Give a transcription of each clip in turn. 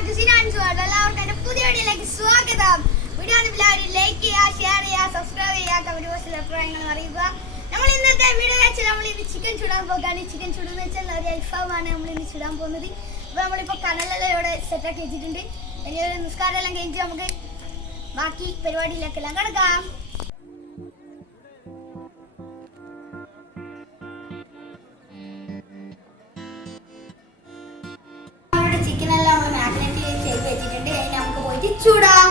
എല്ലാവർക്കും എന്റെ പുതിയ വീഡിയോയിലേക്ക് സ്വാഗതം. വീഡിയോ എല്ലാവരും ലൈക്ക് ചെയ്യുക, ഷെയർ ചെയ്യുക, സബ്സ്ക്രൈബ് ചെയ്യുക, കമന്റ് ബോക്സിൽ അഭിപ്രായങ്ങൾ അറിയുക. നമ്മൾ ഇന്നത്തെ വീഡിയോ വെച്ചാൽ നമ്മൾ ഇന്ന് ചിക്കൻ ചുടാൻ പോകുകയാണ്. ചിക്കൻ ചുടുന്ന വെച്ചാൽ ഒരു അൽഫാമാണ് നമ്മൾ ഇന്ന് ചുടാൻ പോകുന്നത്. അപ്പോൾ നമ്മളിപ്പോൾ കനലെല്ലാം ഇവിടെ സെറ്റാക്കി വെച്ചിട്ടുണ്ട്. വലിയൊരു നിസ്കാരം എല്ലാം കഴിഞ്ഞിട്ട് നമുക്ക് ബാക്കി പരിപാടിയിലേക്കെല്ലാം കിടക്കാം. ചിക്കനെല്ലാം നമ്മൾ മാഗ്നേറ്റ് ചെയ്ത് വെച്ചിട്ടുണ്ട്. അതിന് നമുക്ക് പോയിട്ട് ചൂടാം.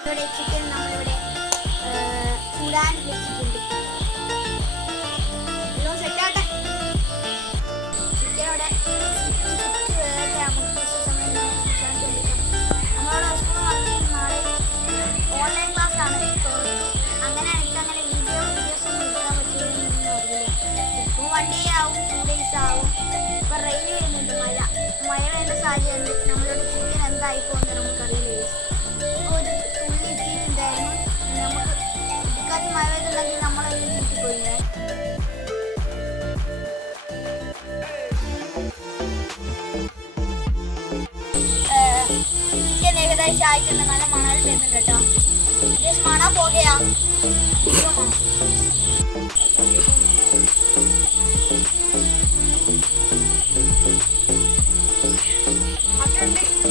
ഇവിടെ ചിക്കൻ നമ്മളിവിടെ ചൂടാൻ വെച്ചിട്ടുണ്ട്. എല്ലാം സെറ്റാട്ടെ. ചിക്കനോടെ ഓൺലൈൻ ക്ലാസ് ആണ്. അങ്ങനെ എനിക്കങ്ങനെ വീഡിയോസ് ഒന്നും എടുക്കാൻ പറ്റില്ലെന്നൊന്നും അറിയില്ല. ഇപ്പോൾ 1 day ആവും, 2 days ആവും. ഇപ്പം റെയിൻ വരുന്നുണ്ട്, മഴ വരുന്ന സാഹചര്യം നമ്മളുടെ ചിക്കൻ എന്തായി പോകുന്നത് നമുക്കറിയില്ല. ഒരു തുള്ളി ഇട്ടിട്ടുണ്ടായിരുന്നു. നമുക്ക് ഇതിക്കാത്ത മഴ വരുന്നുണ്ടെങ്കിൽ നമ്മളതിൽ ചുറ്റിപ്പോയില്ലേ. ചിക്കൻ ഏകദേശം ആയിട്ടുണ്ട്. നല്ല മണൽ വരുന്നുണ്ട് കേട്ടോ. മണ പോകയാ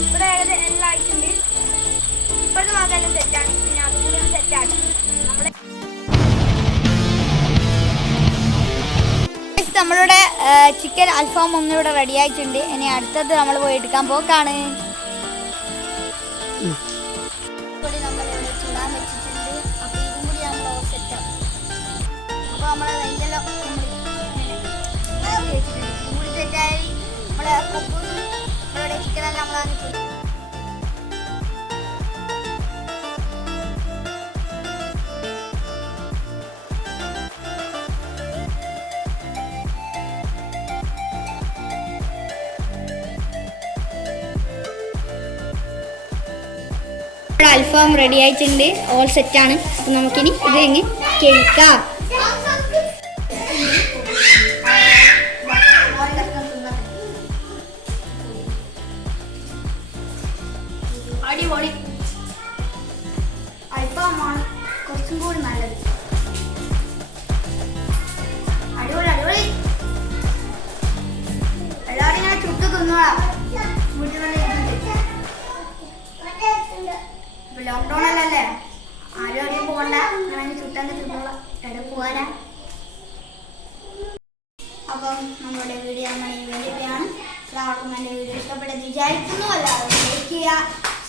ഇവിടെ ഏകദേശം എല്ലാം ആയിട്ടുണ്ട്. ഇപ്പോഴത്തെ ഭാഗമെല്ലാം സെറ്റാണ്. പിന്നെ അതുകൂടി ഒന്ന് സെറ്റാണ്. നമ്മളുടെ ചിക്കൻ അൽഫാം ഒന്നിവിടെ റെഡി ആയിട്ടുണ്ട്. ഇനി അടുത്തത് നമ്മൾ പോയി എടുക്കാൻ പോക്കാണ്. നമ്മളിവിടെ ചൂടാൻ വെച്ചിട്ടുണ്ട്. അപ്പോൾ ഇതും കൂടി നമ്മൾ സെറ്റാണ്. അപ്പോൾ നമ്മൾ നെയ്യെല്ലാം വെച്ചിട്ടുണ്ട്. ഇതും കൂടി സെറ്റായി നമ്മുടെ കൊപ്പൂസും നമ്മളുടെ ചിക്കനെല്ലാം നമ്മളാണ്. അൽഫാം റെഡി ആയിട്ടുണ്ട്. ഓൾ സെറ്റാണ്. അപ്പം നമുക്കിനി ഇത് കഴിഞ്ഞ് കേൾക്കാം. അടിപൊളി അൽഫാമാണ് കുറച്ചും കൂടി നല്ലത്. അടിപൊളി അടിപൊളി. എല്ലാവരും ഇങ്ങനെ ചുട്ട് തിന്നോളാം. ലോക്ക്ഡൗൺ അല്ലല്ലേ, ആരും എവിടെയും പോകണ്ട. അങ്ങനെ ചുട്ടങ്ങ് തിന്നോളാം. എവിടെ പോകാനാ. അപ്പം നമ്മുടെ വീഡിയോ നമ്മൾ ഈ വേണ്ടിയാണ്. എല്ലാവർക്കും എൻ്റെ വീഡിയോ ഇഷ്ടപ്പെട്ടെന്ന് വിചാരിക്കുന്നു. എല്ലാവരും ലൈക്ക് ചെയ്യുക,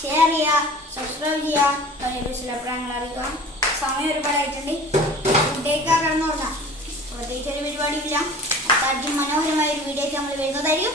ഷെയർ ചെയ്യുക, സബ്സ്ക്രൈബ് ചെയ്യുക, കമന്റ് അഭിപ്രായങ്ങൾ അറിയിക്കുക. സമയം ഒരുപാടായിട്ടുണ്ട്. ഫുഡേക്കാ കിടന്നു തുടങ്ങാം. പ്രത്യേകിച്ച് ഒരു പരിപാടിയില്ല. അത്താഴ്ച മനോഹരമായ ഒരു വീഡിയോ നമ്മൾ വരുന്നതായിരിക്കും.